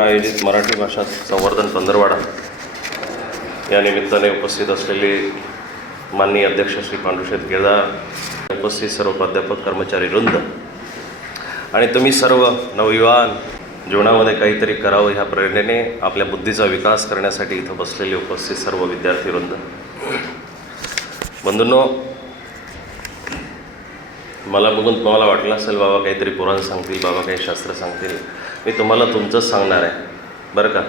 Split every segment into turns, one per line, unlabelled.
आयोजित मराठी भाषा संवर्धन पंधरवाडा या निमित्ताने उपस्थित असलेले माननीय अध्यक्ष श्री पांडुशेठ गेदार उपस्थित सर्व प्राध्यापक कर्मचारी वृंद आणि तुम्ही सर्व नवयुवान जीवनामध्ये काहीतरी करावं ह्या प्रेरणेने आपल्या बुद्धीचा विकास करण्यासाठी इथं बसलेले उपस्थित सर्व विद्यार्थी वृंद. बंधूंनो मला बघून तुम्हाला वाटलं असेल बाबा काहीतरी पुराण सांगतील बाबा काही शास्त्र सांगतील. मी तुम्हाला तुमचंच सांगणार आहे. बरं का?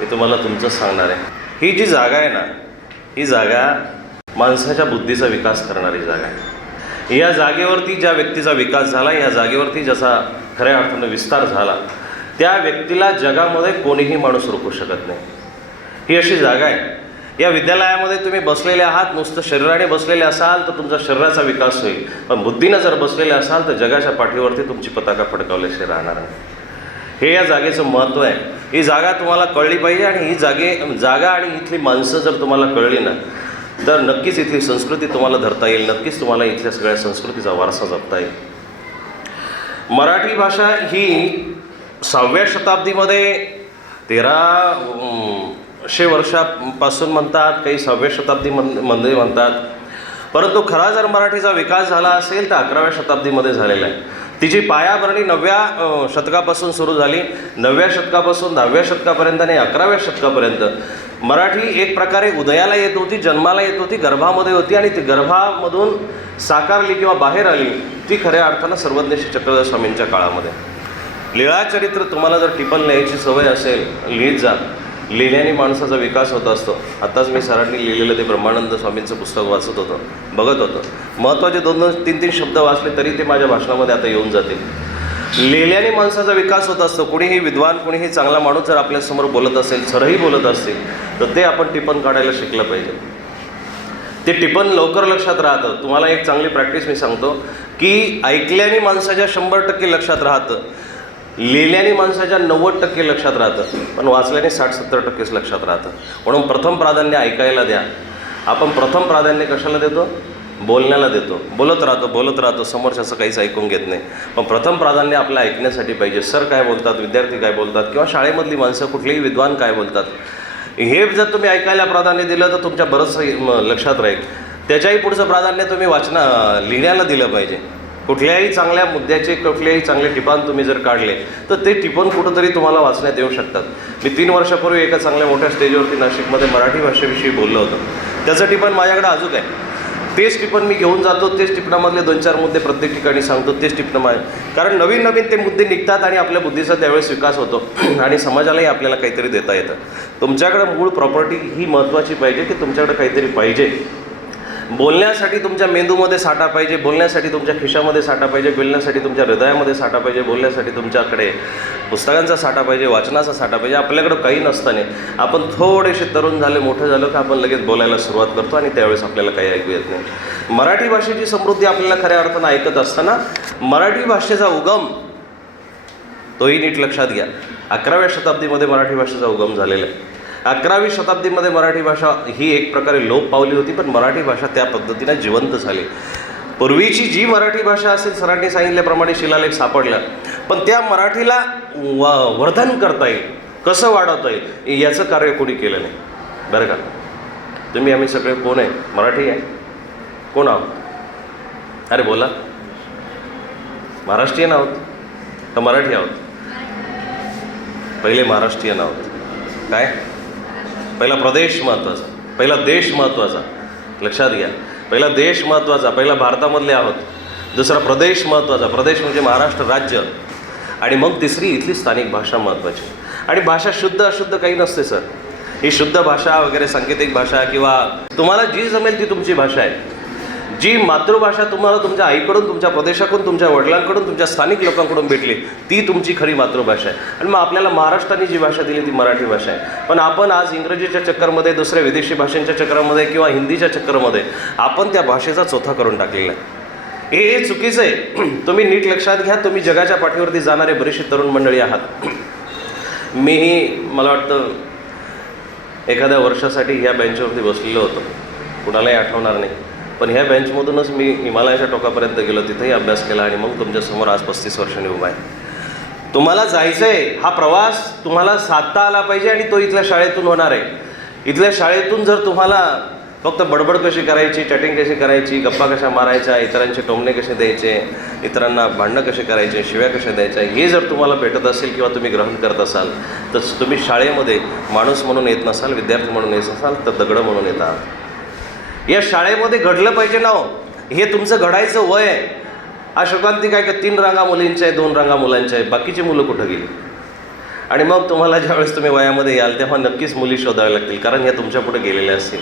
मी तुम्हाला तुमचंच सांगणार आहे. ही जी जागा आहे ना ही जागा माणसाच्या बुद्धीचा विकास करणारी जागा आहे. या जागेवरती ज्या व्यक्तीचा विकास झाला या जागेवरती जसा खऱ्या अर्थानं विस्तार झाला त्या व्यक्तीला जगामध्ये कोणीही माणूस रोखू शकत नाही. ही अशी जागा आहे. या विद्यालयामध्ये तुम्ही बसलेले आहात नुसतं शरीराने बसलेले असाल तर तुमचा शरीराचा विकास होईल. पण बुद्धीनं जर बसलेले असाल तर जगाच्या पाठीवरती तुमची पताका फडकावल्याशी राहणार नाही. हे या जागेचं महत्त्व आहे. ही जागा तुम्हाला कळली पाहिजे आणि ही जागे जागा आणि इथली माणसं जर तुम्हाला कळली ना तर नक्कीच इथली संस्कृती तुम्हाला धरता येईल नक्कीच तुम्हाला इथल्या सगळ्या संस्कृतीचा वारसा जपता येईल. मराठी भाषा ही सहाव्या शताब्दीमध्ये तेरा शे वर्षापासून म्हणतात काही सहाव्या शताब्दी मनमध्ये म्हणतात. परंतु खरा जर मराठीचा विकास झाला असेल तर अकराव्या शताब्दीमध्ये झालेला आहे. तिची पायाभरणी नवव्या शतकापासून सुरू झाली नवव्या शतकापासून दहाव्या शतकापर्यंत आणि अकराव्या शतकापर्यंत. मराठी एक प्रकारे उदयाला येत होती जन्माला येत होती गर्भामध्ये होती आणि ती गर्भामधून साकारली किंवा बाहेर आली ती खऱ्या अर्थानं सर्वज्ञ श्री चक्रधर स्वामींच्या काळामध्ये. लीळाचरित्र तुम्हाला जर टिपल लिहायची सवय असेल लिहित जा. लिहिल्याने माणसाचा विकास होत असतो. आत्ताच मी सरांनी लिहिलेलं ते ब्रह्मानंद स्वामींचं पुस्तक वाचत होतं बघत होतं. महत्त्वाचे दोन दोन तीन तीन शब्द वाचले तरी ते माझ्या भाषणामध्ये आता येऊन जातील. लिहिल्याने माणसाचा विकास होत असतो. कुणीही विद्वान कुणीही चांगला माणूस जर आपल्यासमोर बोलत असेल सरही बोलत असतील तर ते आपण टिपण काढायला शिकलं पाहिजे. ते टिपण लवकर लक्षात राहतं. तुम्हाला एक चांगली प्रॅक्टिस मी सांगतो की ऐकल्याने माणसाच्या शंभर टक्के लक्षात राहतं. लिहिल्याने माणसाच्या नव्वद टक्के लक्षात राहतं पण वाचल्याने साठ सत्तर टक्केच लक्षात राहतं. म्हणून प्रथम प्राधान्य ऐकायला द्या. आपण प्रथम प्राधान्य कशाला देतो? बोलण्याला देतो. बोलत राहतो बोलत राहतो. समोरच्याचं काहीच ऐकून घेत नाही. पण प्रथम प्राधान्य आपलं ऐकण्यासाठी पाहिजे. सर काय बोलतात विद्यार्थी काय बोलतात किंवा शाळेमधली माणसं कुठलेही विद्वान काय बोलतात. हे जर तुम्ही ऐकायला प्राधान्य दिलं तर तुमच्या बरंचसं लक्षात राहील. त्याच्याही पुढचं प्राधान्य तुम्ही वाचना लिहिण्याला दिलं पाहिजे. कुठल्याही चांगल्या मुद्द्याचे कुठलेही चांगले टिपाण तुम्ही जर काढले तर ते टिपण कुठंतरी तुम्हाला वाचण्यात येऊ शकतात. मी तीन वर्षापूर्वी एका चांगल्या मोठ्या स्टेजवरती नाशिकमध्ये मराठी भाषेविषयी बोललो होतो. त्याचं टिपण माझ्याकडे अजून आहे. तेच टिपण मी घेऊन जातो तेच टिपणामधले दोन चार मुद्दे प्रत्येक ठिकाणी सांगतो तेच टिपणं मा कारण नवीन नवीन ते मुद्दे निघतात आणि आपल्या बुद्धीचा त्यावेळेस विकास होतो. आणि समाजालाही आपल्याला काहीतरी देता येतं. तुमच्याकडं मूळ प्रॉपर्टी ही महत्त्वाची पाहिजे की तुमच्याकडे काहीतरी पाहिजे? बोलण्यासाठी तुमच्या मेंदूमध्ये साठा पाहिजे बोलण्यासाठी तुमच्या खिशामध्ये साठा पाहिजे बोलण्यासाठी तुमच्या हृदयामध्ये साठा पाहिजे बोलण्यासाठी तुमच्याकडे पुस्तकांचा साठा पाहिजे वाचनाचा साठा पाहिजे आपल्याकडं काही नसताना आपण थोडेसे तरुण झाले मोठं झालं का आपण लगेच बोलायला सुरुवात करतो आणि त्यावेळेस आपल्याला काही ऐकू येत नाही. मराठी भाषेची समृद्धी आपल्याला खऱ्या अर्थानं ऐकत असताना मराठी भाषेचा उगम तोही नीट लक्षात घ्या. अकराव्या शताब्दीमध्ये मराठी भाषेचा उगम झालेला आहे. अकरावी शताब्दीमध्ये मराठी भाषा ही एक प्रकारे लोप पावली होती पण मराठी भाषा त्या पद्धतीनं जिवंत झाली. पूर्वीची जी मराठी भाषा असेल सरांनी सांगितल्याप्रमाणे शिलालेख सापडला. पण त्या मराठीला व वर्धन करता येईल कसं वाढवता येईल याचं कार्य कोणी केलं नाही. बरं का? तुम्ही आम्ही सगळे कोण आहे? मराठी आहे? कोण आहोत? अरे बोला. महाराष्ट्रीयन आहोत का मराठी आहोत? पहिले महाराष्ट्रीयन आहोत. काय? पहिला प्रदेश महत्त्वाचा पहिला देश महत्त्वाचा लक्षात घ्या. पहिला देश महत्त्वाचा पहिला भारतामधले आहोत. दुसरा प्रदेश महत्त्वाचा प्रदेश म्हणजे महाराष्ट्र राज्य. आणि मग तिसरी इथली स्थानिक भाषा महत्त्वाची आणि भाषा शुद्ध अशुद्ध काही नसते सर. ही शुद्ध भाषा वगैरे सांकेतिक भाषा किंवा तुम्हाला जी जमेल ती तुमची भाषा आहे. जी मातृभाषा तुम्हाला तुमच्या आईकडून तुमच्या प्रदेशाकडून तुमच्या वडिलांकडून तुमच्या स्थानिक लोकांकडून भेटली ती तुमची खरी मातृभाषा आहे. आणि मग आपल्याला महाराष्ट्राने जी भाषा दिली ती मराठी भाषा आहे. पण आपण आज इंग्रजीच्या चक्करमध्ये दुसऱ्या विदेशी भाषांच्या चक्रामध्ये किंवा हिंदीच्या चक्करमध्ये आपण त्या भाषेचा चोथा करून टाकलेला आहे. हे हे चुकीचं आहे. तुम्ही नीट लक्षात घ्या तुम्ही जगाच्या पाठीवरती जाणारे बरेचसे तरुण मंडळी आहात. मीही मला वाटतं एखाद्या वर्षासाठी ह्या बेंचवरती बसलेलो होतो. कुणालाही आठवणार नाही. पण ह्या बेंचमधूनच मी हिमालयाच्या टोकापर्यंत गेलो तिथेही अभ्यास केला आणि मग तुमच्यासमोर आज पस्तीस वर्षांनी उभा आहे. तुम्हाला जायचं आहे हा प्रवास तुम्हाला साधता आला पाहिजे आणि तो इथल्या शाळेतून होणार आहे. इथल्या शाळेतून जर तुम्हाला फक्त बडबड कशी करायची चॅटिंग कशी करायची गप्पा कशा मारायच्या इतरांचे टोमणे कसे द्यायचे इतरांना भांडणं कसे करायचे शिव्या कशा द्यायच्या हे जर तुम्हाला भेटत असेल किंवा तुम्ही ग्रहण करत असाल तर तुम्ही शाळेमध्ये माणूस म्हणून येत नसाल विद्यार्थी म्हणून येत नसाल तर दगडं म्हणून येत आहात. या शाळेमध्ये घडलं पाहिजे ना हो. हे तुमचं घडायचं वय आहे. हा काय का तीन रांगा मुलींच्या आहे दोन रांगा मुलांच्या आहे बाकीची मुलं कुठं गेली? आणि मग तुम्हाला ज्यावेळेस तुम्ही वयामध्ये याल तेव्हा नक्कीच मुली शोधाव्या लागतील कारण या तुमच्यापुढे गेलेल्या असतील.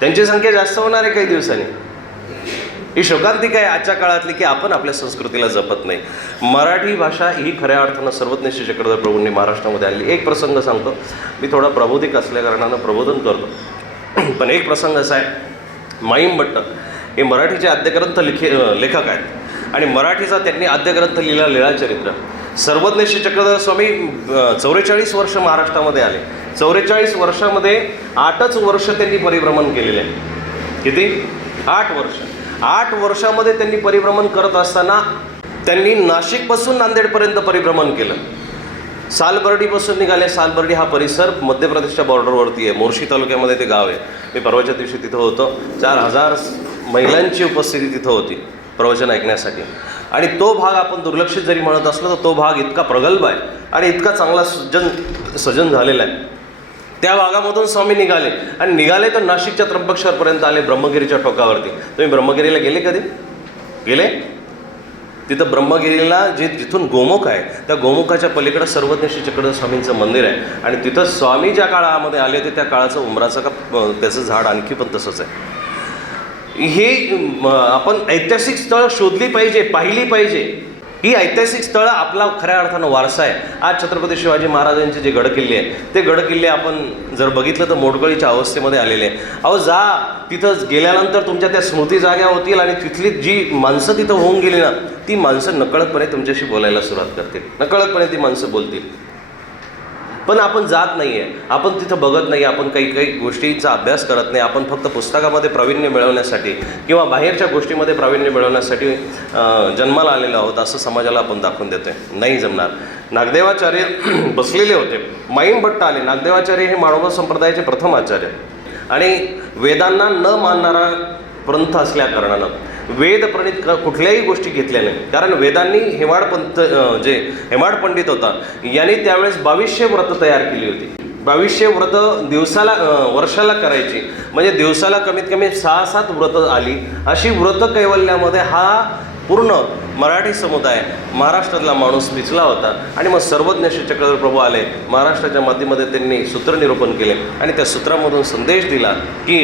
त्यांची संख्या जास्त होणार आहे काही दिवसांनी. ही शोकांती काय आजच्या काळातली की आपण आपल्या संस्कृतीला जपत नाही. मराठी भाषा ही खऱ्या अर्थानं सर्वज्ञ चक्रधर प्रभूंनी महाराष्ट्रामध्ये आणली. एक प्रसंग सांगतो. मी थोडा प्रबोधिक असल्या कारणानं प्रबोधन करतो. पण एक प्रसंग असा आहे. माईम भट्ट हे मराठीचे आद्यग्रंथ लिखे लेखक आहेत. आणि मराठीचा त्यांनी आद्यग्रंथ लिहिला लीळाचरित्र सर्वज्ञ श्री चक्रधर स्वामी चौवेचाळीस वर्ष महाराष्ट्रामध्ये आले. चौवेचाळीस वर्षामध्ये आठच वर्ष त्यांनी परिभ्रमण केलेले आहे किती? आठ वर्ष. आठ वर्षामध्ये त्यांनी परिभ्रमण करत असताना त्यांनी नाशिकपासून नांदेडपर्यंत परिभ्रमण केलं. सालबर्डीपासून निघाले. सालबर्डी हा परिसर मध्य प्रदेशच्या बॉर्डरवरती आहे. मोर्शी तालुक्यामध्ये ते गाव आहे. मी परवाच्या दिवशी तिथं होतो. चार हजार महिलांची उपस्थिती तिथं होती प्रवचन ऐकण्यासाठी. आणि तो भाग आपण दुर्लक्षित जरी म्हणत असलो तर तो भाग इतका प्रगल्भ आहे आणि इतका चांगला सज्जन सजन झालेला आहे. त्या भागामधून स्वामी निघाले. आणि निघाले तर नाशिकच्या त्र्यंबकेश्वरपर्यंत आले ब्रह्मगिरीच्या टोकावरती. तुम्ही ब्रह्मगिरीला गेले कधी? गेले? तिथं ब्रह्मगिरीला जे जिथून गोमुख आहे त्या गोमुखाच्या पलीकडं सर्वज्ञ श्री चक्रधर स्वामींचं मंदिर आहे. आणि तिथं स्वामी ज्या काळामध्ये आले होते त्या काळाचं उमराचं का त्याचं झाड आणखी पण तसंच आहे. हे आपण ऐतिहासिक स्थळं शोधली पाहिजे पाहिली पाहिजे. ही ऐतिहासिक स्थळं आपला खऱ्या अर्थानं वारसा आहे. आज छत्रपती शिवाजी महाराजांचे जे गडकिल्ले आहेत ते गडकिल्ले आपण जर बघितलं तर मोडकळीच्या अवस्थेमध्ये आलेले आहे अहो जा तिथं गेल्यानंतर तुमच्या त्या स्मृती जाग्या होतील आणि तिथली जी माणसं तिथं होऊन गेली ना ती माणसं नकळतपणे तुमच्याशी बोलायला सुरुवात करतील. नकळतपणे ती माणसं बोलतील. पण आपण जात नाही आहे आपण तिथं बघत नाही आपण काही काही गोष्टींचा अभ्यास करत नाही. आपण फक्त पुस्तकामध्ये प्रावीण्य मिळवण्यासाठी किंवा बाहेरच्या गोष्टीमध्ये प्रावीण्य मिळवण्यासाठी जन्माला आलेलो आहोत असं समाजाला आपण दाखवून देतोय. नाही जमणार. नागदेवाचार्य बसलेले होते. माईम भट्ट आले. नागदेवाचार्य हे माळोबा संप्रदायाचे प्रथम आचार्य. आणि वेदांना न मानणारा पंथ असल्या कारणानं वेद प्रणित कुठल्याही गोष्टी घेतल्या नाही कारण वेदांनी हेमाड जे हेमाड पंडित होता यांनी त्यावेळेस बावीसशे व्रत तयार केली होती. बावीसशे व्रत दिवसाला वर्षाला करायची. म्हणजे दिवसाला कमीत कमी सहा सात व्रत आली. अशी व्रत कैवल्यामध्ये हा पूर्ण मराठी समुदाय महाराष्ट्रातला माणूस पिचला होता. आणि मग सर्वज्ञ श्री चक्रधर प्रभू आले. महाराष्ट्राच्या मातीमध्ये त्यांनी सूत्रनिरूपण केले. आणि त्या सूत्रामधून संदेश दिला की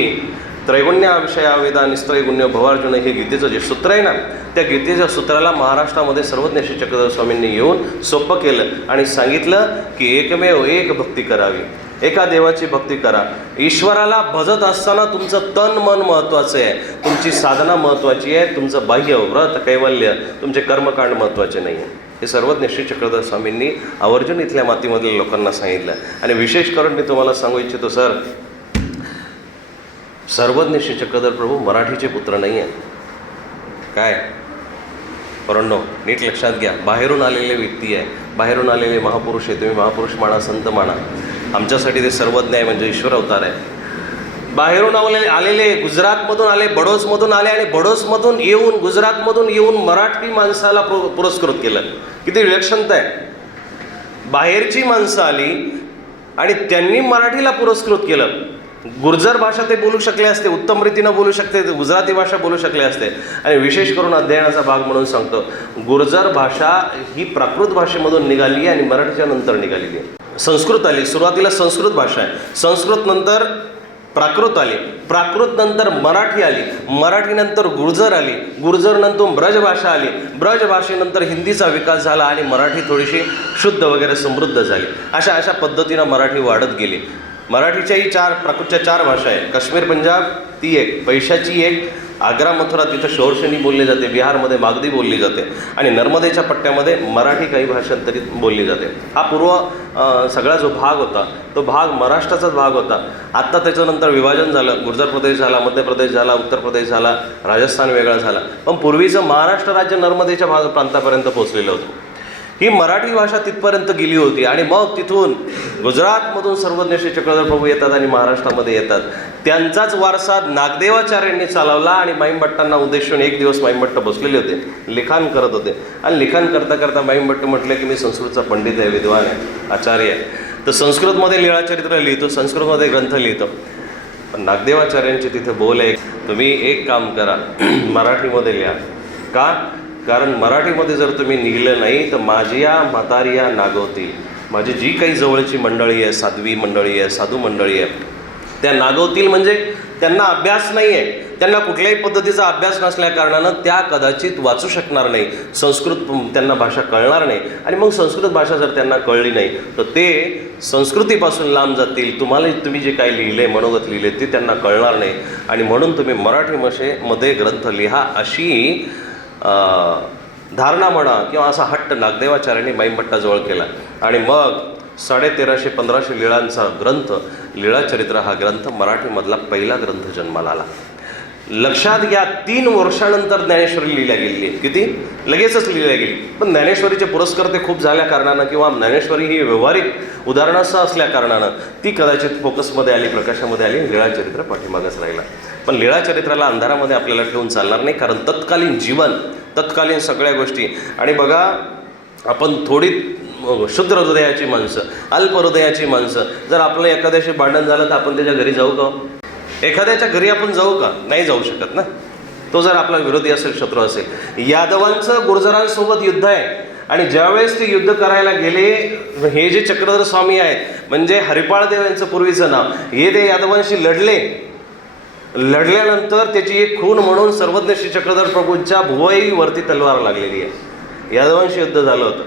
त्रैगुण्य विषया वेदा निस्त्रैगुण्य भवार्जुन हे गीतेचं जे सूत्र आहे ना त्या गीतेच्या सूत्राला महाराष्ट्रामध्ये सर्वज्ञ श्री चक्रधर स्वामींनी येऊन सोपं केलं आणि सांगितलं की एकमेव एक भक्ती करावी. एका देवाची भक्ती करा. ईश्वराला भजत असताना तुमचं तन मन महत्त्वाचं आहे. तुमची साधना महत्त्वाची आहे. तुमचं बाह्य व्रत कैवल्य तुमचे कर्मकांड महत्त्वाचे नाही आहे. हे सर्वज्ञ श्री चक्रधर स्वामींनी आवर्जून इथल्या मातीमधल्या लोकांना सांगितलं. आणि विशेष करून मी तुम्हाला सांगू इच्छितो सर सर्वज्ञ श्री चक्रधर प्रभू मराठीचे पुत्र नाही आहेत काय? परंडो नीट लक्षात घ्या. बाहेरून आलेले व्यक्ती आहे. बाहेरून आलेले महापुरुष आहे. तुम्ही महापुरुष माना संत माना. आमच्यासाठी ते सर्वज्ञ आहे म्हणजे ईश्वर अवतार आहे. बाहेरून आलेले आलेले गुजरातमधून आले बडोसमधून आले आणि बडोसमधून येऊन गुजरातमधून येऊन मराठी माणसाला पुर पुरस्कृत केलं. किती विलक्षणता आहे. बाहेरची माणसं आली आणि त्यांनी मराठीला पुरस्कृत केलं. गुर्जर भाषा ते बोलू शकले असते उत्तम रीतीनं बोलू शकते गुजराती भाषा बोलू शकले असते. आणि विशेष करून अध्ययनाचा भाग म्हणून सांगतो. गुर्जर भाषा ही प्राकृत भाषेमधून निघाली आणि मराठीच्या नंतर निघालेली आहे. संस्कृत आली सुरुवातीला संस्कृत भाषा आहे. संस्कृत नंतर प्राकृत आली प्राकृत नंतर मराठी आली मराठीनंतर गुर्जर आली गुर्जरनंतर ब्रजभाषा आली ब्रजभाषेनंतर हिंदीचा विकास झाला आणि मराठी थोडीशी शुद्ध वगैरे समृद्ध झाली. अशा अशा पद्धतीनं मराठी वाढत गेली. मराठीच्याही चार प्राकृतच्या चार भाषा आहे काश्मीर पंजाब ती एक. पैशाची एक. आग्रा मथुरा तिथं शोरशनी बोलली जाते. बिहारमध्ये मागधी बोलली जाते. आणि नर्मदेच्या पट्ट्यामध्ये मराठी काही भाषांतरित बोलली जाते. हा पूर्व सगळा जो भाग होता तो भाग महाराष्ट्राचाच भाग होता. आत्ता त्याच्यानंतर विभाजन झालं. गुर्जर प्रदेश झाला मध्य प्रदेश झाला उत्तर प्रदेश झाला राजस्थान वेगळा झाला. पण पूर्वीचं महाराष्ट्र राज्य नर्मदेच्या भाग प्रांतापर्यंत पोहोचलेलं होतं. ही मराठी भाषा तिथपर्यंत गेली होती. आणि मग तिथून गुजरातमधून सर्वज्ञ श्री चक्रधर प्रभू येतात आणि महाराष्ट्रामध्ये येतात. त्यांचाच वारसा नागदेवाचार्यांनी चालवला आणि माईमभट्टांना उद्देशून एक दिवस माईमभट्ट बसलेले होते. लिखाण करत होते. आणि लिखाण करता करता माईमभट्ट म्हटले की मी संस्कृतचा पंडित आहे विद्वान आहे आचार्य आहे. तर संस्कृतमध्ये लीळाचरित्र लिहितो संस्कृतमध्ये ग्रंथ लिहितो. पण नागदेवाचार्यांचे तिथे बोल आहे तुम्ही एक काम करा मराठीमध्ये लिहा. का? कारण मराठीमध्ये जर तुम्ही निघलं नाही तर माझ्या म्हातारिया नागवतील माझी जी काही जवळची मंडळी आहे साध्वी मंडळी आहे साधू मंडळी आहे त्या नागवतील म्हणजे त्यांना अभ्यास नाही आहे. त्यांना कुठल्याही पद्धतीचा अभ्यास नसल्याकारणानं त्या कदाचित वाचू शकणार नाही. संस्कृत त्यांना भाषा कळणार नाही. आणि मग संस्कृत भाषा जर त्यांना कळली नाही तर ते संस्कृतीपासून लांब जातील. तुम्हाला तुम्ही जे काही लिहिले मनोगत लिहिले ते त्यांना कळणार नाही. आणि म्हणून तुम्ही मराठी भाषेमध्ये ग्रंथ लिहा अशी धारणा म्हणा किंवा असा हट्ट नागदेवाचार्यांनी माईमभट्टाजवळ केला. आणि मग साडेतेराशे पंधराशे लीळांचा ग्रंथ लीळाचरित्र हा ग्रंथ मराठीमधला पहिला ग्रंथ जन्माला आला. लक्षात घ्या तीन वर्षानंतर ज्ञानेश्वरी लिहिल्या गेलेली आहे किती? लगेचच लिहिल्या गेली. पण ज्ञानेश्वरीचे पुरस्कर्ते खूप झाल्या कारणानं किंवा ज्ञानेश्वरी ही व्यवहारिक उदाहरणासह असल्या कारणानं ती कदाचित फोकसमध्ये आली प्रकाशामध्ये आली लीळाचरित्र पाठीमागच राहिला. पण लीळाचरित्राला अंधारामध्ये आपल्याला ठेवून चालणार नाही कारण तत्कालीन जीवन तत्कालीन सगळ्या गोष्टी. आणि बघा आपण थोडी शुद्र शुद्ध हृदयाची माणसं अल्प हृदयाची माणसं. जर आपलं एखाद्याशी भांडण झालं तर आपण त्याच्या घरी जाऊ का हो? एखाद्याच्या घरी आपण जाऊ का? नाही जाऊ शकत ना. तो जर आपला विरोधी असेल शत्रू असेल. यादवांचं गुर्जरांसोबत युद्ध आहे. आणि ज्यावेळेस ते युद्ध करायला गेले हे जे चक्रधर स्वामी आहेत म्हणजे हरिपाळदेव यांचं पूर्वीचं नाव हे ते यादवांशी लढले. लढल्यानंतर त्याची एक खून म्हणून सर्वज्ञ श्री चक्रधर प्रभूंच्या भुवईवरती तलवार लागलेली आहे. यादवांशी युद्ध झालं होतं.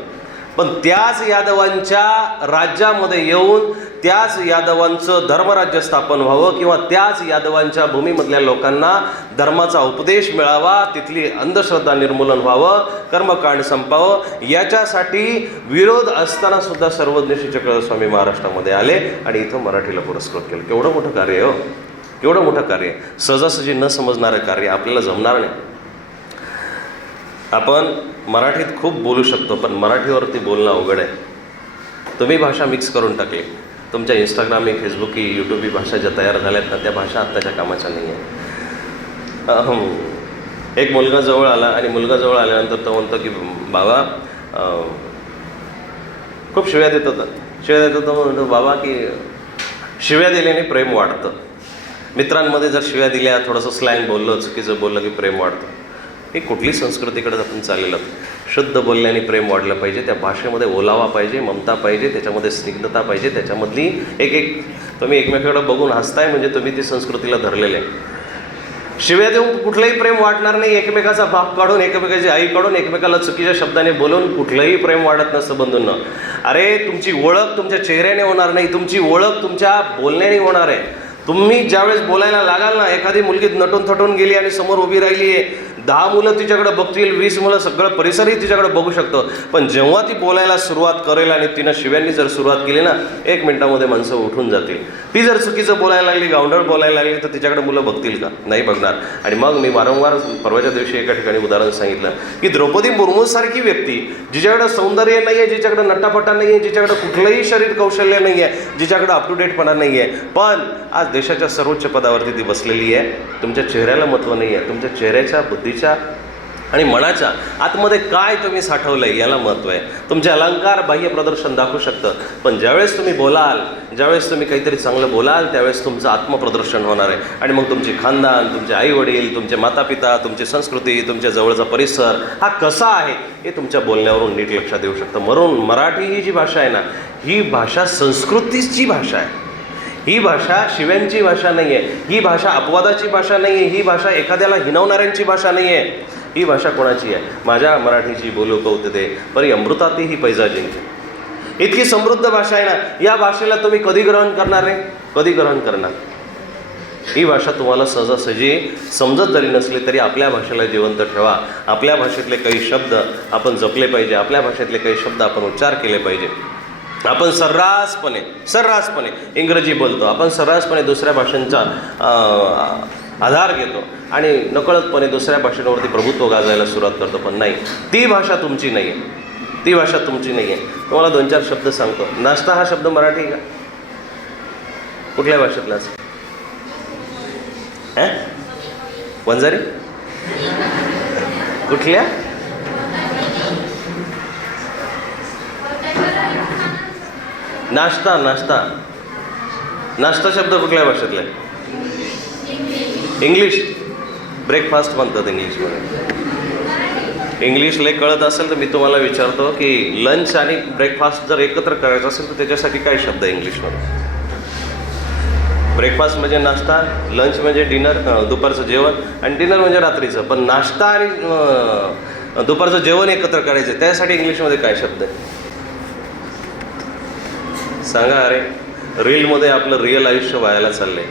पण त्याच यादवांच्या राज्यामध्ये येऊन त्याच यादवांचं धर्मराज्य स्थापन व्हावं किंवा त्याच यादवांच्या भूमीमधल्या लोकांना धर्माचा उपदेश मिळावा तिथली अंधश्रद्धा निर्मूलन व्हावं कर्मकांड संपावं याच्यासाठी विरोध असताना सुद्धा सर्वज्ञ श्री चक्रधर स्वामी महाराष्ट्रामध्ये आले आणि इथं मराठीला पुरस्कृत केलं. केवढं मोठं कार्य हो. एवढं मोठं कार्य. आहे सहजासहजी न समजणारं कार्य आपल्याला जमणार नाही. आपण मराठीत खूप बोलू शकतो पण मराठीवरती बोलणं अवघड आहे. तुम्ही भाषा मिक्स करून टाकली. तुमच्या इंस्टाग्राम ही फेसबुक ही यूट्यूब ही भाषा ज्या तयार झाल्या आहेत ना त्या भाषा आत्ताच्या कामाच्या नाही आहे एक मुलगा जवळ आला आणि मुलगा जवळ आल्यानंतर तो म्हणतो की बाबा खूप शिव्या देत होता. शिव्या देत होता म्हणतो बाबा की शिव्या दिल्याने प्रेम वाढतं. मित्रांमध्ये जर शिव्या दिल्या थोडंसं स्लँग बोललं चुकीचं बोललं की प्रेम वाढतं. हे कुठली संस्कृतीकडे आपण चाललेलं शुद्ध बोलल्याने प्रेम वाढलं पाहिजे त्या भाषेमध्ये ओलावा पाहिजे ममता पाहिजे त्याच्यामध्ये स्निग्धता पाहिजे त्याच्यामधली एक एक तुम्ही एकमेकाकडं बघून हसताय म्हणजे तुम्ही ती संस्कृतीला धरलेले आहे. शिव्या देऊन कुठलंही प्रेम वाढणार नाही एकमेकाचा बाप काढून एकमेकाची आई काढून एकमेकाला चुकीच्या शब्दाने बोलून कुठलंही प्रेम वाढत नसतं बंधूंना. अरे तुमची ओळख तुमच्या चेहऱ्याने होणार नाही तुमची ओळख तुमच्या बोलण्याने होणार आहे. तुम्ही ज्यावेळेस बोलायला लागाल ना एखादी मुलगी नटून थटून गेली आणि समोर उभी राहिली आहे दहा मुलं तिच्याकडे बघतील वीस मुलं सगळं परिसरही तिच्याकडे बघू शकतो. पण जेव्हा ती बोलायला सुरुवात करेल आणि तिनं शिव्यांनी जर सुरुवात केली ना एक मिनिटामध्ये माणसं उठून जातील. ती जर चुकीचं बोलायला लागली गावंडळ बोलायला लागली तर तिच्याकडे मुलं बघतील का? नाही बघणार. आणि मग मी वारंवार परवाच्या दिवशी एका ठिकाणी उदाहरण सांगितलं की द्रौपदी मुर्मूसारखी व्यक्ती जिच्याकडे सौंदर्य नाही आहे जिच्याकडे नटापटा नाही आहे जिच्याकडे कुठलंही शरीर कौशल्य नाही आहे जिच्याकडे अप टू डेटपणा नाही आहे पण आज देशाच्या सर्वोच्च पदावरती ती बसलेली आहे. तुमच्या चेहऱ्याला महत्त्व नाही आहे तुमच्या चेहऱ्याच्या बुद्धीच्या आणि मनाच्या आतमध्ये काय तुम्ही साठवलं आहे याला महत्त्व आहे. तुमचे अलंकार बाह्य प्रदर्शन दाखवू शकतं. पण ज्यावेळेस तुम्ही बोलाल ज्यावेळेस तुम्ही काहीतरी चांगलं बोलाल त्यावेळेस तुमचं आत्मप्रदर्शन होणार आहे. आणि मग तुमची खानदान तुमचे आईवडील तुमचे मातापिता तुमची संस्कृती तुमच्या जवळचा परिसर हा कसा आहे हे तुमच्या बोलण्यावरून नीट लक्षात येऊ शकतं. म्हणून मराठी ही जी भाषा आहे ना ही भाषा संस्कृतीची भाषा आहे. ही भाषा शिव्यांची भाषा नाही आहे ही भाषा अपवादाची भाषा नाही आहे ही भाषा एखाद्याला हिनवणाऱ्यांची भाषा नाही आहे ही भाषा कोणाची आहे? माझ्या मराठीची बोलू कौतुते परी अमृताती ही पैजा जिंकते इतकी समृद्ध भाषा आहे ना या भाषेला तुम्ही कधी ग्रहण करणार आहे कधी ग्रहण करणार? ही भाषा तुम्हाला सहजासहजी समजत जरी नसली तरी आपल्या भाषेला जिवंत ठेवा. आपल्या भाषेतले काही शब्द आपण जपले पाहिजे. आपल्या भाषेतले काही शब्द आपण उच्चार केले पाहिजे. आपण सर्रासपणे सर्रासपणे इंग्रजी बोलतो. आपण सर्रासपणे दुसऱ्या भाषांचा आधार घेतो. आणि नकळतपणे दुसऱ्या भाषेवरती प्रभुत्व गाजायला सुरुवात करतो. पण नाही ती भाषा तुमची नाही आहे ती भाषा तुमची नाही आहे तुम्हाला दोन चार शब्द सांगतो. नाश्ता हा शब्द मराठी का? कुठल्या भाषेतलाच? हं? वंजारी? कुठल्या? नाश्ता नाश्ता. नाश्ता शब्द कुठल्या भाषेतला? आहे इंग्लिश ब्रेकफास्ट म्हणतात इंग्लिशमध्ये इंग्लिशला कळत असेल तर मी तुम्हाला विचारतो की लंच आणि ब्रेकफास्ट जर एकत्र करायचं असेल तर त्याच्यासाठी काय शब्द आहे इंग्लिशमध्ये ब्रेकफास्ट म्हणजे नाश्ता लंच म्हणजे डिनर दुपारचं जेवण आणि डिनर म्हणजे रात्रीचं. पण नाश्ता आणि दुपारचं जेवण एकत्र करायचं त्यासाठी इंग्लिशमध्ये काय शब्द आहे? सांगा अरे रीलमध्ये आपलं रिअल आयुष्य व्हायला चाललंय.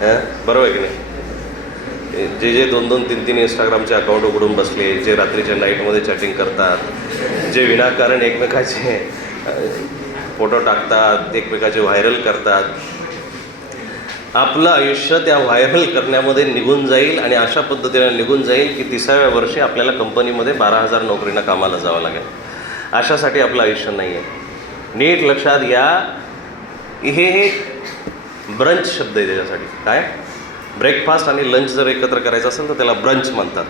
हां? बरोबर आहे की नाही? जे जे दोन दोन तीन तीन इंस्टाग्रामचे अकाउंट उघडून बसले जे रात्रीच्या नाईटमध्ये चॅटिंग करतात जे विनाकारण एकमेकाचे फोटो टाकतात एकमेकाचे व्हायरल करतात आपलं आयुष्य त्या व्हायरल करण्यामध्ये निघून जाईल आणि अशा पद्धतीने निघून जाईल की तिसाव्या वर्षी आपल्याला कंपनीमध्ये बारा हजार नोकरीनं कामाला जावं लागेल. अशासाठी आपलं आयुष्य नाही आहे नीट लक्षात घ्या. हे ब्रंच शब्द आहे त्याच्यासाठी. काय? ब्रेकफास्ट आणि लंच जर एकत्र करायचं असेल तर त्याला ब्रंच म्हणतात.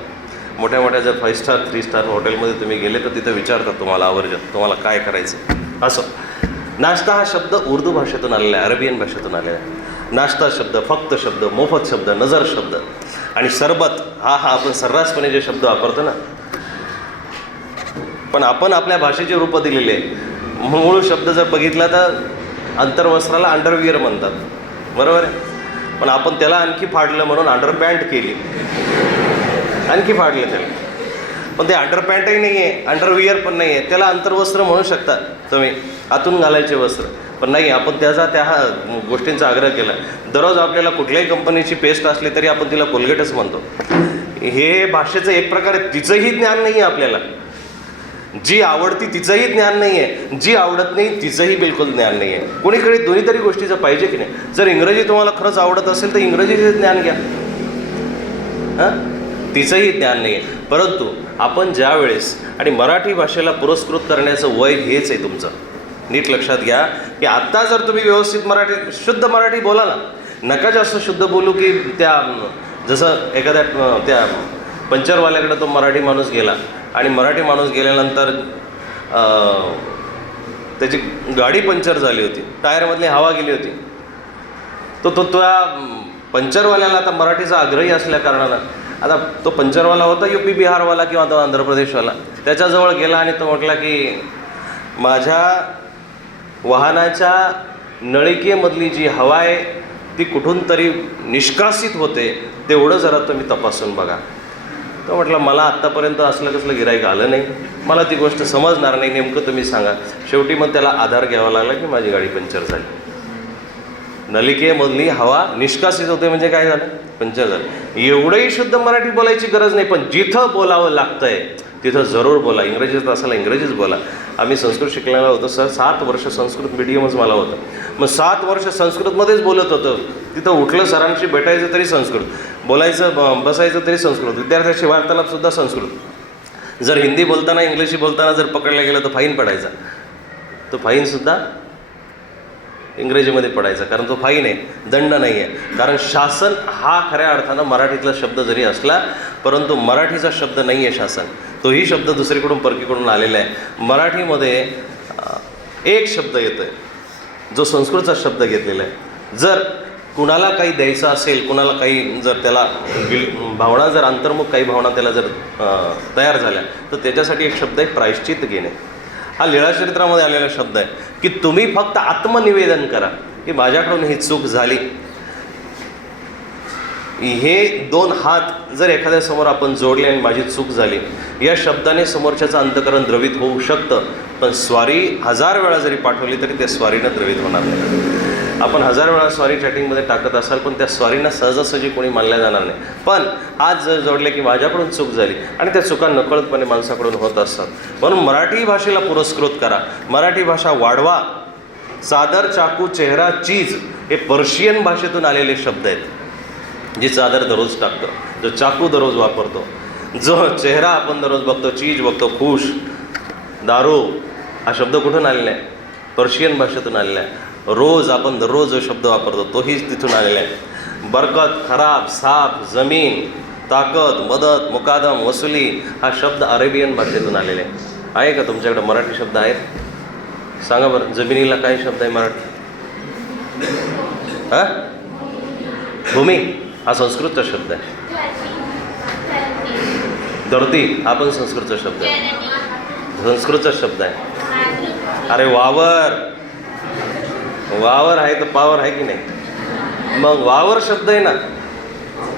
मोठ्या मोठ्या जर फाईव्ह स्टार थ्री स्टार हॉटेलमध्ये तुम्ही गेले तर तिथं विचारतात तुम्हाला आवर्जत तुम्हाला काय करायचं असं. नाश्ता हा शब्द उर्दू भाषेतून आलेला आहे अरेबियन भाषेतून आलेला आहे. नाश्ता शब्द फक्त शब्द मोफत शब्द नजर शब्द. आणि सरबत हा हा आपण सर्रासपणे जे शब्द वापरतो ना. पण आपण आपल्या भाषेचे रूपं दिलेले आहे. मूळ शब्द जर बघितला तर अंतर्वस्त्राला अंडरविअर म्हणतात. बरोबर आहे? पण आपण त्याला आणखी फाडलं म्हणून अंडरपॅन्ट केली. आणखी फाडलं त्याला. पण ते अंडरपॅन्टही नाही आहे अंडरविअर पण नाही आहे त्याला अंतर्वस्त्र म्हणू शकता तुम्ही. आतून घालायचे वस्त्र. पण नाही आपण त्याचा त्या हा गोष्टींचा आग्रह केला. दररोज आपल्याला कुठल्याही कंपनीची पेस्ट असली तरी आपण तिला कोलगेटच म्हणतो. हे भाषेचं एक प्रकारे तिचंही ज्ञान नाही आहे आपल्याला. जी आवडती तिचंही ज्ञान नाही आहे जी आवडत नाही तिचंही बिलकुल ज्ञान नाही आहे कोणीकडे दोन्ही तरी गोष्टीचं पाहिजे की नाही? जर इंग्रजी तुम्हाला खरंच आवडत असेल तर इंग्रजीचे ज्ञान घ्या. हां? तिचंही ज्ञान नाही आहे परंतु आपण ज्यावेळेस आणि मराठी भाषेला पुरस्कृत करण्याचं वय हेच आहे तुमचं. नीट लक्षात घ्या की आत्ता जर तुम्ही व्यवस्थित मराठी शुद्ध मराठी बोला ना नका जास्त शुद्ध बोलू की त्या जसं एखाद्या त्या पंचरवाल्याकडं तो मराठी माणूस गेला. आणि मराठी माणूस गेल्यानंतर त्याची गाडी पंक्चर झाली होती. टायरमधली हवा गेली होती. तो तो त्या पंक्चरवाल्याला पंचरवाल्याला आता मराठीचा आग्रही असल्या कारणानं आता तो पंचरवाला होता यू पी बिहारवाला किंवा तो आंध्र प्रदेशवाला. त्याच्याजवळ गेला आणि तो म्हटला की माझ्या वाहनाच्या नळिकेमधली जी हवा आहे ती कुठून तरी निष्कासित होते तेवढं जरा तुम्ही तपासून बघा. तो म्हटलं मला आत्तापर्यंत असलं कसलं गिराईक आलं नाही. मला ती गोष्ट समजणार नाही. नेमकं तुम्ही सांगा. शेवटी मग त्याला आधार घ्यावा लागला की माझी गाडी पंक्चर झाली. नलिकेमधली हवा निष्कासित होते म्हणजे काय झालं? पंचर झालं. एवढंही शुद्ध मराठी बोलायची गरज नाही पण जिथं बोलावं लागतंय तिथं जरूर बोला. इंग्रजीत असायला इंग्रजीच बोला. आम्ही संस्कृत शिकलेला होतो सर. सात वर्ष संस्कृत मीडियमच मला होतं. मग सात वर्ष संस्कृतमध्येच बोलत होतं. तिथं उठलं सरांशी भेटायचं तरी संस्कृत. बोलायचं बसायचं तरी संस्कृत. विद्यार्थ्याशी वार्तालापसुद्धा संस्कृत. जर हिंदी बोलताना इंग्लिशी बोलताना जर पकडलं गेलं तर फाईन पडायचा. तो फाईनसुद्धा इंग्रजीमध्ये पडायचा कारण तो फाईन आहे दंड नाही आहे कारण शासन हा खऱ्या अर्थानं मराठीतला शब्द जरी असला परंतु मराठीचा शब्द नाही आहे शासन. तोही शब्द दुसरीकडून परकीकडून आलेला आहे. मराठीमध्ये एक शब्द येतो आहे जो संस्कृतचा शब्द घेतलेला आहे. जर कुणाला काही द्यायचं असेल कुणाला काही जर त्याला भावना जर अंतर्मुख काही भावना त्याला जर तयार झाल्या तर त्याच्यासाठी एक शब्द आहे प्रायश्चित घेणे. हा लीळाचरित्रामध्ये आलेला शब्द आहे की तुम्ही फक्त आत्मनिवेदन करा की माझ्याकडून ही चूक झाली. हे दोन हात जर एखाद्यासमोर आपण जोडले आणि माझी चूक झाली या शब्दाने समोरच्याचं अंतकरण द्रवित होऊ शकतं. पण स्वारी हजार वेळा जरी पाठवली तरी त्या स्वारीनं द्रवित होणार नाही. आपण हजार वेळा स्वारी चॅटिंगमध्ये टाकत असाल पण त्या स्वारीनं सहजासहजी कोणी मानल्या जाणार नाही. पण आज जर जोडले की माझ्याकडून चूक झाली आणि त्या चुका नकळतपणे माणसाकडून होत असतात. म्हणून मराठी भाषेला पुरस्कृत करा. मराठी भाषा वाढवा. चादर चाकू चेहरा चीज हे पर्शियन भाषेतून आलेले शब्द आहेत. जी चादर दररोज टाकतो जो चाकू दररोज वापरतो जो चेहरा आपण दररोज बघतो चीज बघतो खुश दारू हा शब्द कुठून आलेला आहे? पर्शियन भाषेतून आलेला आहे. रोज आपण दररोज जो शब्द वापरतो तोही तिथून आलेला आहे. बरकत खराब साप जमीन ताकद मदत मुकादम वसुली हा शब्द अरेबियन भाषेतून आलेला आहे. आहे का तुमच्याकडे मराठी शब्द आहेत? सांगा बरं जमिनीला काय शब्द आहे मराठी? हा? भूमी? हा संस्कृतचा शब्द आहे. धरती हा पण संस्कृतचा शब्द आहे. संस्कृतचा शब्द आहे. अरे वावर. वावर आहे तर पावर आहे की नाही? मग वावर शब्द आहे ना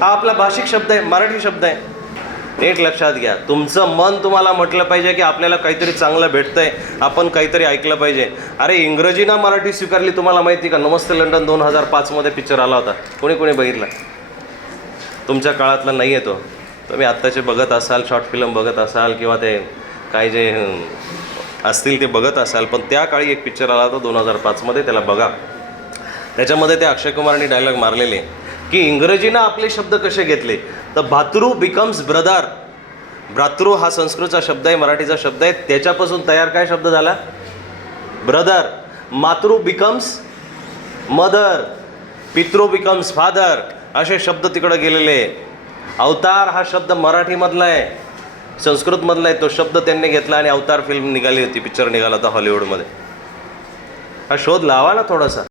हा आपला भाषिक शब्द आहे मराठी शब्द आहे. नीट लक्षात घ्या. तुमचं मन तुम्हाला म्हटलं पाहिजे की आपल्याला काहीतरी चांगलं भेटतंय आपण काहीतरी ऐकलं पाहिजे. अरे इंग्रजी ना मराठी स्वीकारली तुम्हाला माहिती का? नमस्ते लंडन दोन हजार पाचमध्ये पिक्चर आला होता. कोणी कोणी बघितला? तुमच्या काळातला नाही येतो तुम्ही आत्ताचे बघत असाल शॉर्ट फिल्म बघत असाल किंवा ते काय जे असतील ते बघत असाल पण त्या काळी एक पिक्चर आला होता दोन हजार पाचमध्ये त्याला बघा. त्याच्यामध्ये ते अक्षय कुमारनी डायलॉग मारलेले. की इंग्रजीनं आपले शब्द कसे घेतले? तर भातृ बिकम्स ब्रदर भ्रातृ हा संस्कृतचा शब्द आहे मराठीचा शब्द आहे. त्याच्यापासून तयार काय शब्द झाला? ब्रदर मातृ बिकम्स मदर पितृ बिकम्स फादर असे शब्द तिकडं गेलेले अवतार हा शब्द मराठीमधला आहे. संस्कृतमधला आहे. तो शब्द त्यांनी घेतला आणि अवतार फिल्म निघाली होती. पिक्चर निघाला होता हॉलिवूडमध्ये हा शोध लावा ना थोडासा.